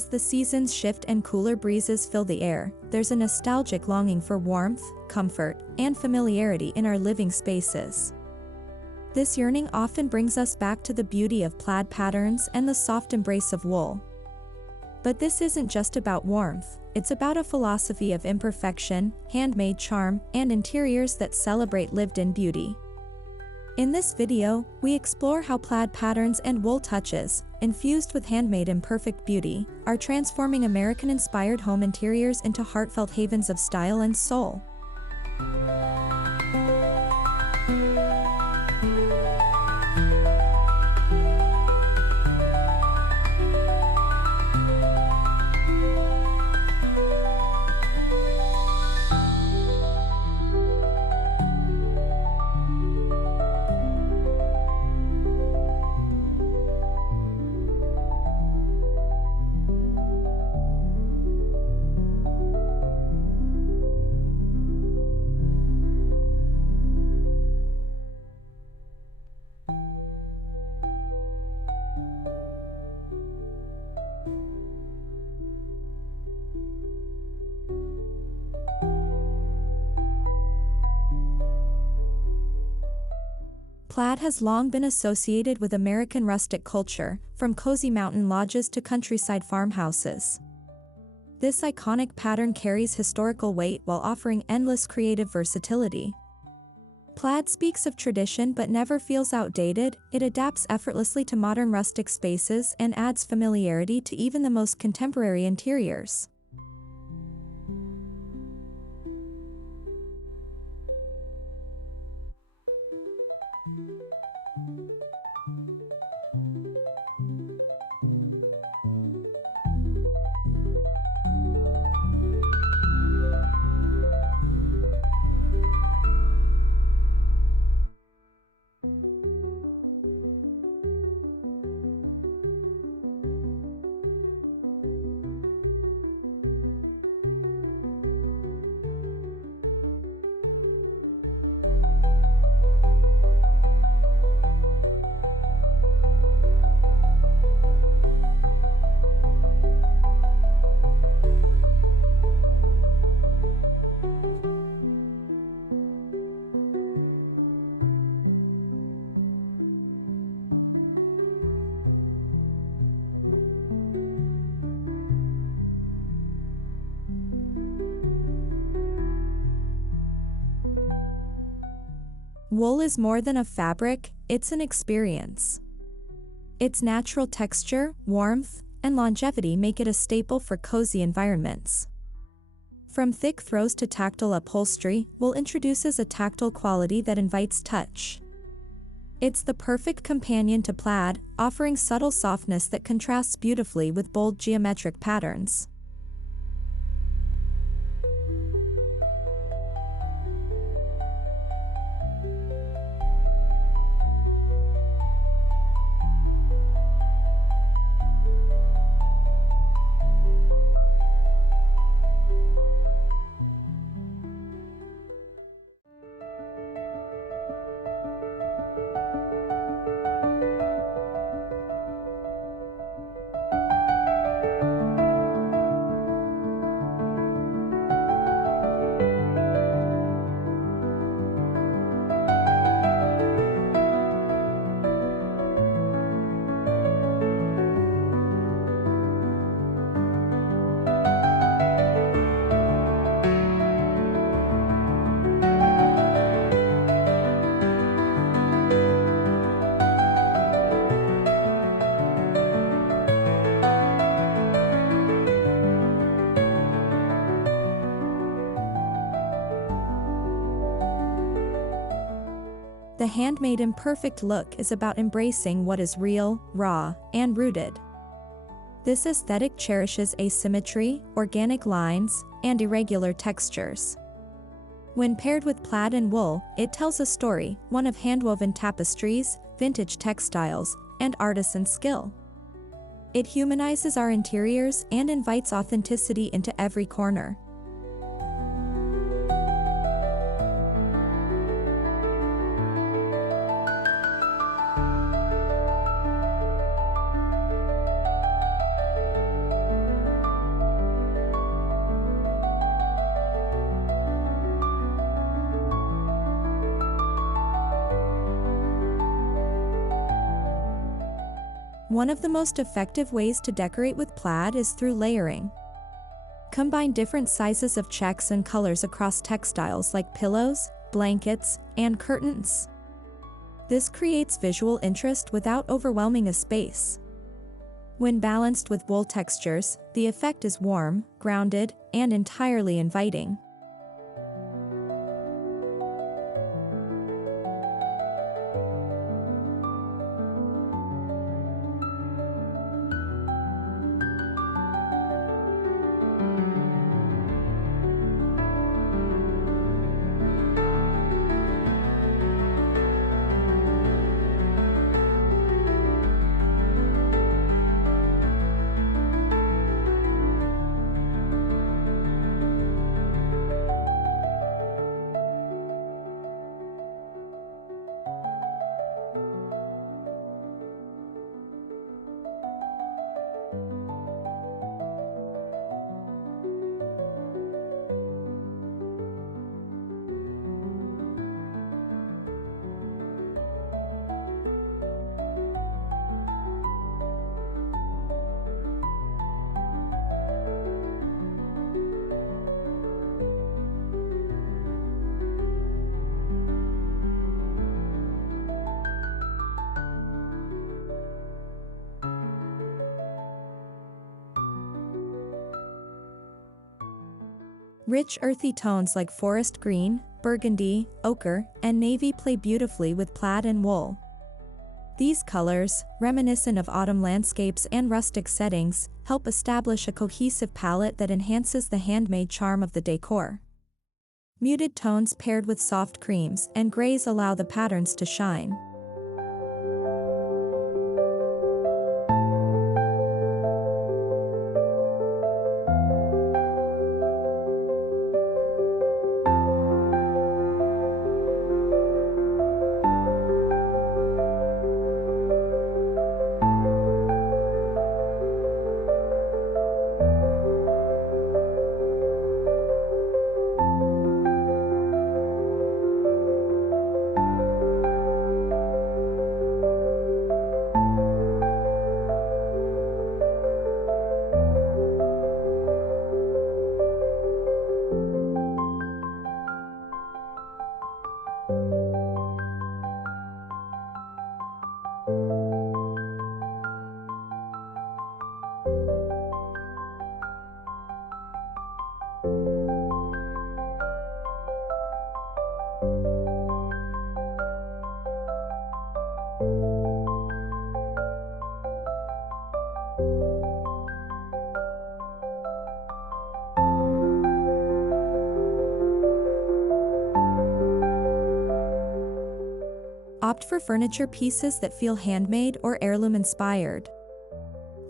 As the seasons shift and cooler breezes fill the air, there's a nostalgic longing for warmth, comfort, and familiarity in our living spaces. This yearning often brings us back to the beauty of plaid patterns and the soft embrace of wool. But this isn't just about warmth, it's about a philosophy of imperfection, handmade charm, and interiors that celebrate lived-in beauty. In this video, we explore how plaid patterns and wool touches, infused with handmade imperfect beauty, are transforming American-inspired home interiors into heartfelt havens of style and soul. Plaid has long been associated with American rustic culture, from cozy mountain lodges to countryside farmhouses. This iconic pattern carries historical weight while offering endless creative versatility. Plaid speaks of tradition but never feels outdated. It adapts effortlessly to modern rustic spaces and adds familiarity to even the most contemporary interiors. Wool is more than a fabric, it's an experience. Its natural texture, warmth, and longevity make it a staple for cozy environments. From thick throws to tactile upholstery, wool introduces a tactile quality that invites touch. It's the perfect companion to plaid, offering subtle softness that contrasts beautifully with bold geometric patterns. The handmade imperfect look is about embracing what is real, raw, and rooted. This aesthetic cherishes asymmetry, organic lines, and irregular textures. When paired with plaid and wool, it tells a story, one of handwoven tapestries, vintage textiles, and artisan skill. It humanizes our interiors and invites authenticity into every corner. One of the most effective ways to decorate with plaid is through layering. Combine different sizes of checks and colors across textiles like pillows, blankets, and curtains. This creates visual interest without overwhelming a space. When balanced with wool textures, the effect is warm, grounded, and entirely inviting. Rich earthy tones like forest green, burgundy, ochre, and navy play beautifully with plaid and wool. These colors, reminiscent of autumn landscapes and rustic settings, help establish a cohesive palette that enhances the handmade charm of the decor. Muted tones paired with soft creams and grays allow the patterns to shine. Opt for furniture pieces that feel handmade or heirloom inspired.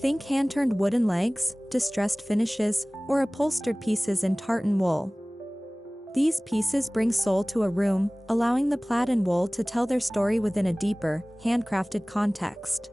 Think hand-turned wooden legs, distressed finishes, or upholstered pieces in tartan wool. These pieces bring soul to a room, allowing the plaid and wool to tell their story within a deeper, handcrafted context.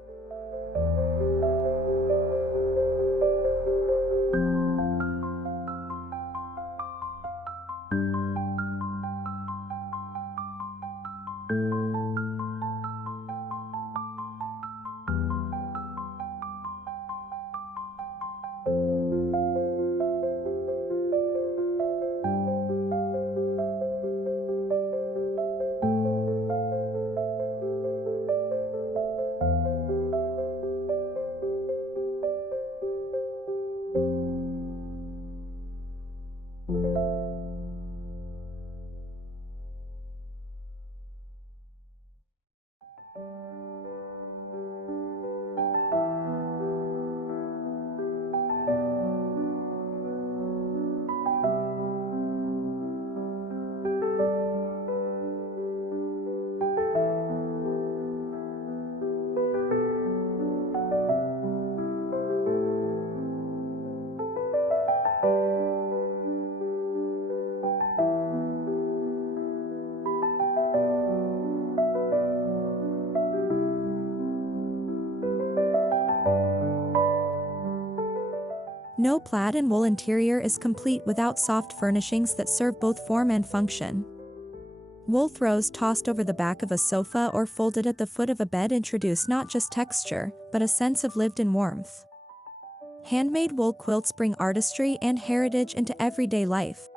No plaid and wool interior is complete without soft furnishings that serve both form and function. Wool throws tossed over the back of a sofa or folded at the foot of a bed introduce not just texture, but a sense of lived-in warmth. Handmade wool quilts bring artistry and heritage into everyday life.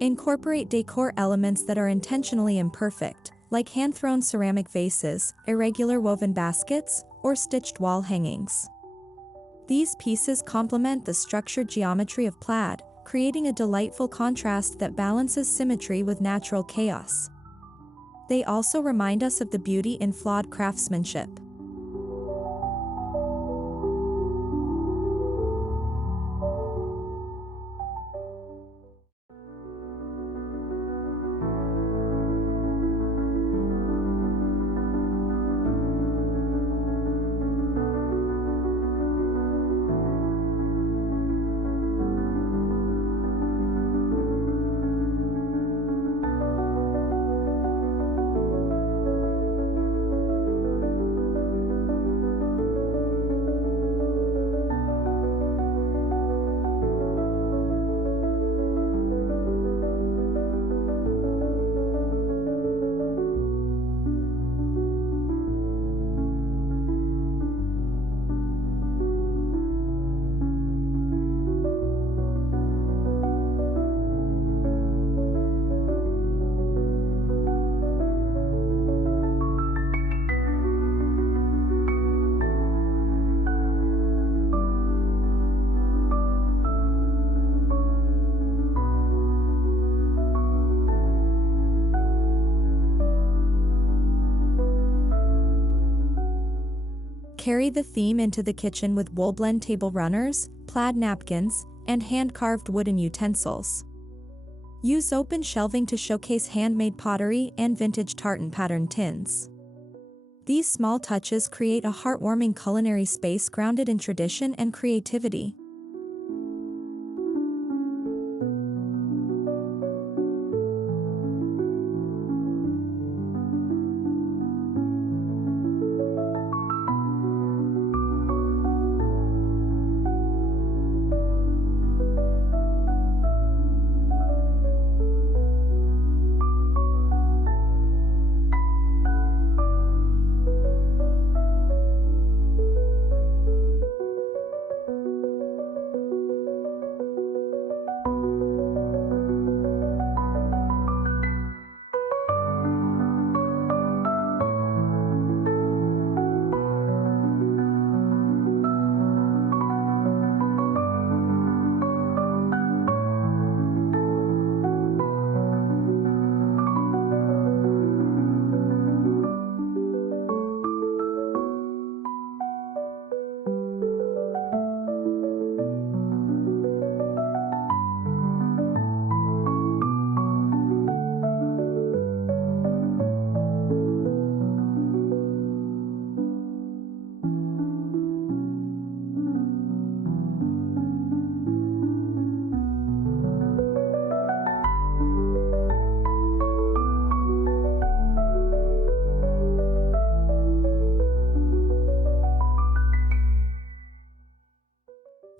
Incorporate decor elements that are intentionally imperfect, like hand-thrown ceramic vases, irregular woven baskets, or stitched wall hangings. These pieces complement the structured geometry of plaid, creating a delightful contrast that balances symmetry with natural chaos. They also remind us of the beauty in flawed craftsmanship. Carry the theme into the kitchen with wool blend table runners, plaid napkins, and hand-carved wooden utensils. Use open shelving to showcase handmade pottery and vintage tartan pattern tins. These small touches create a heartwarming culinary space grounded in tradition and creativity.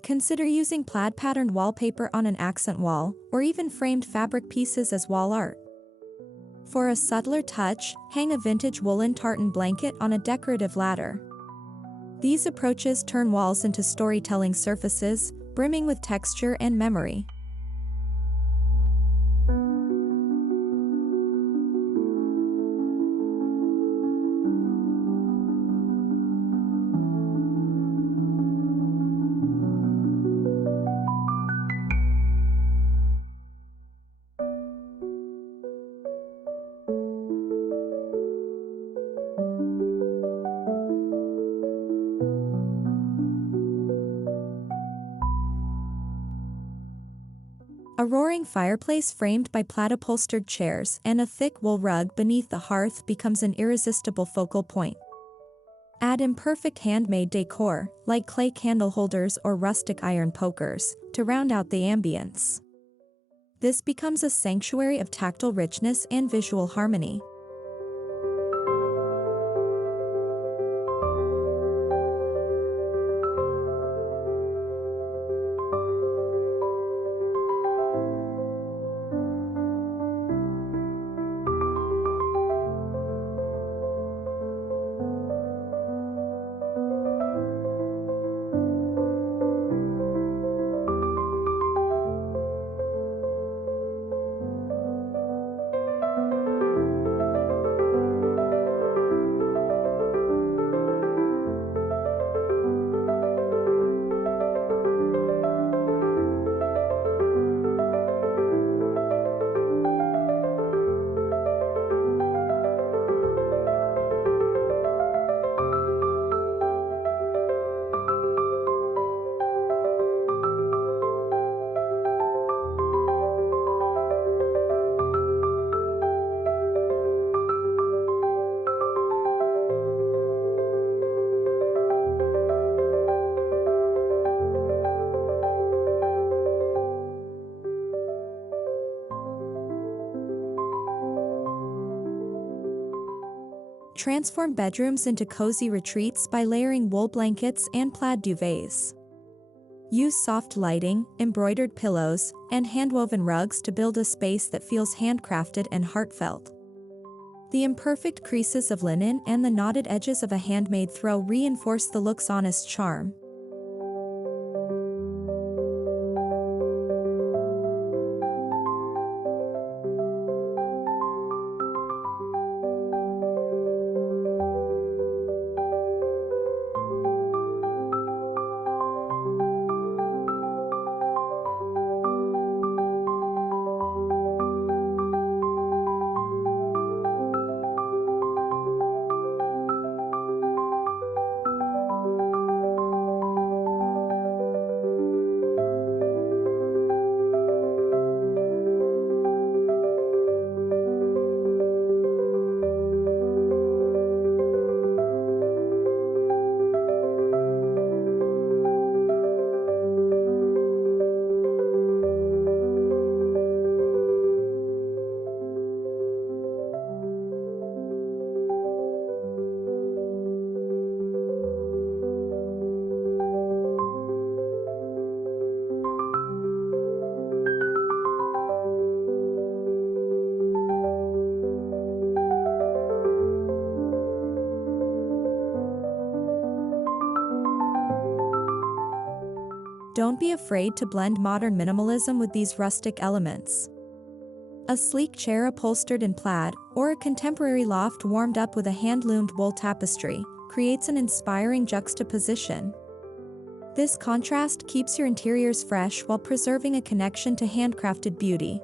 Consider using plaid patterned wallpaper on an accent wall, or even framed fabric pieces as wall art. For a subtler touch, hang a vintage woolen tartan blanket on a decorative ladder. These approaches turn walls into storytelling surfaces, brimming with texture and memory. A roaring fireplace framed by plaid-upholstered chairs and a thick wool rug beneath the hearth becomes an irresistible focal point. Add imperfect handmade decor, like clay candle holders or rustic iron pokers, to round out the ambience. This becomes a sanctuary of tactile richness and visual harmony. Transform bedrooms into cozy retreats by layering wool blankets and plaid duvets. Use soft lighting, embroidered pillows, and handwoven rugs to build a space that feels handcrafted and heartfelt. The imperfect creases of linen and the knotted edges of a handmade throw reinforce the look's honest charm. Don't be afraid to blend modern minimalism with these rustic elements. A sleek chair upholstered in plaid, or a contemporary loft warmed up with a hand-loomed wool tapestry, creates an inspiring juxtaposition. This contrast keeps your interiors fresh while preserving a connection to handcrafted beauty.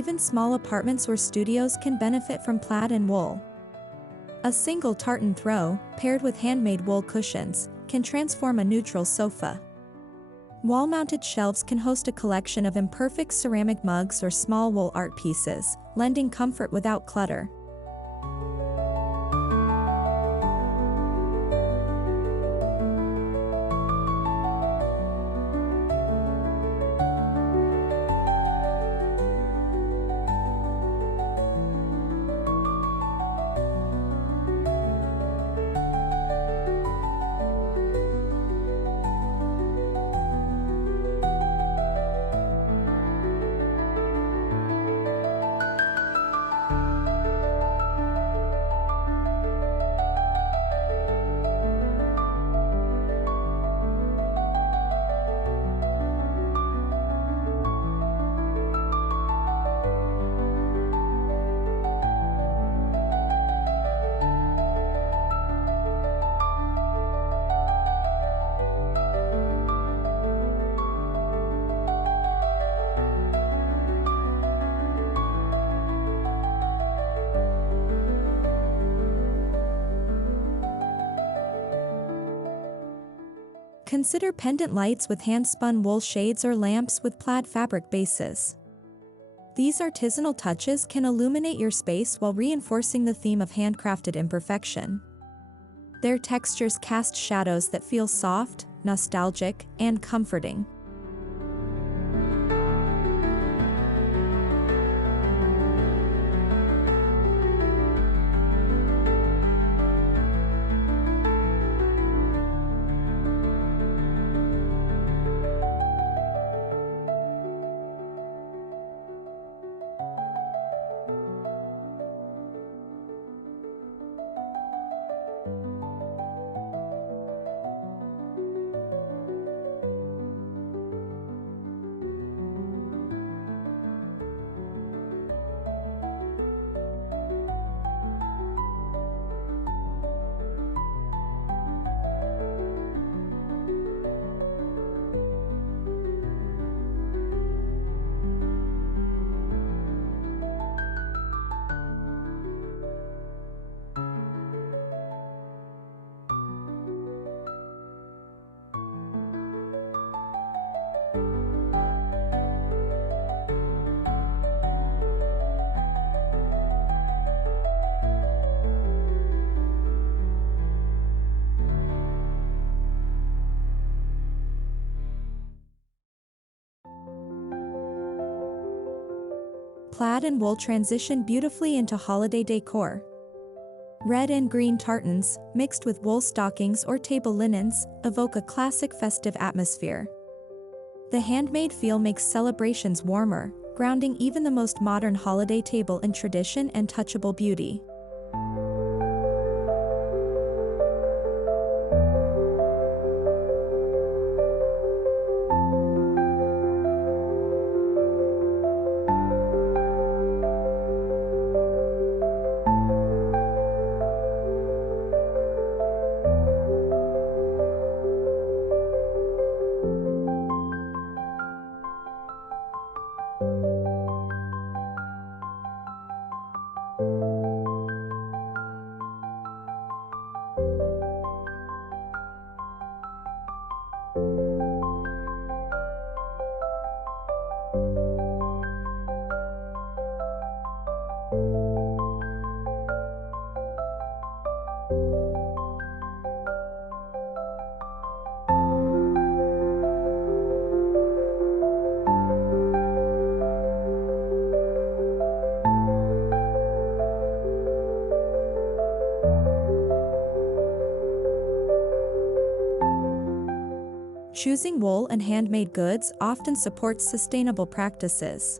Even small apartments or studios can benefit from plaid and wool. A single tartan throw, paired with handmade wool cushions, can transform a neutral sofa. Wall-mounted shelves can host a collection of imperfect ceramic mugs or small wool art pieces, lending comfort without clutter. Consider pendant lights with hand-spun wool shades or lamps with plaid fabric bases. These artisanal touches can illuminate your space while reinforcing the theme of handcrafted imperfection. Their textures cast shadows that feel soft, nostalgic, and comforting. Plaid and wool transition beautifully into holiday decor. Red and green tartans, mixed with wool stockings or table linens, evoke a classic festive atmosphere. The handmade feel makes celebrations warmer, grounding even the most modern holiday table in tradition and touchable beauty. Choosing wool and handmade goods often supports sustainable practices.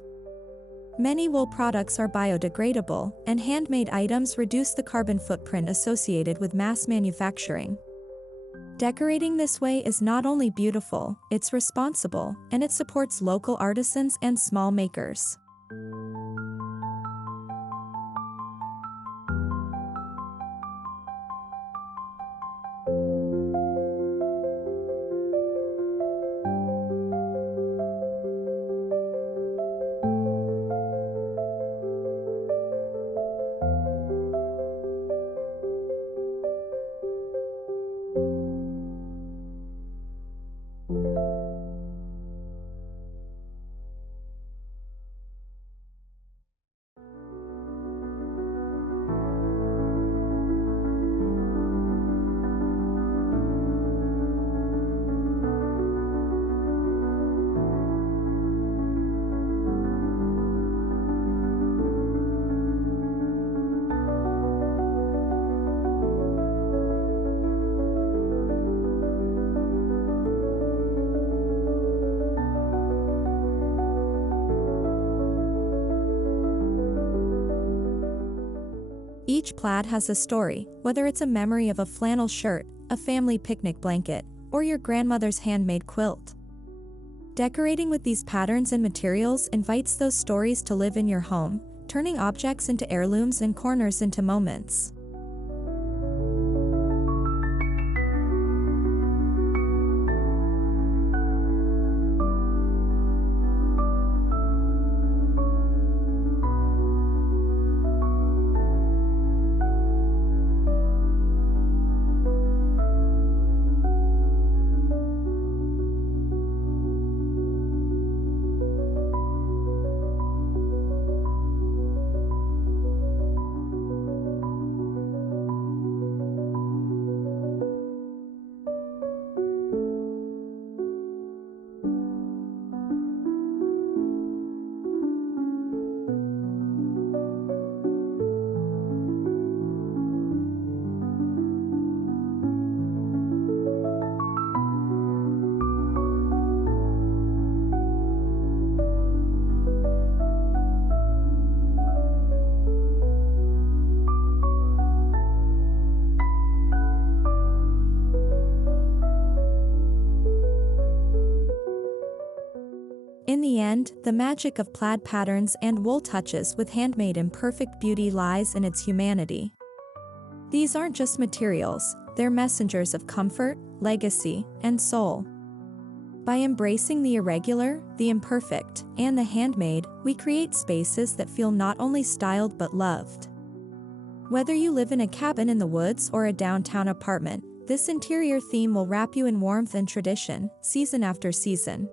Many wool products are biodegradable, and handmade items reduce the carbon footprint associated with mass manufacturing. Decorating this way is not only beautiful, it's responsible, and it supports local artisans and small makers. Each plaid has a story, whether it's a memory of a flannel shirt, a family picnic blanket, or your grandmother's handmade quilt. Decorating with these patterns and materials invites those stories to live in your home, turning objects into heirlooms and corners into moments. In the end, the magic of plaid patterns and wool touches with Handmade Imperfect Beauty lies in its humanity. These aren't just materials, they're messengers of comfort, legacy, and soul. By embracing the irregular, the imperfect, and the handmade, we create spaces that feel not only styled but loved. Whether you live in a cabin in the woods or a downtown apartment, this interior theme will wrap you in warmth and tradition, season after season.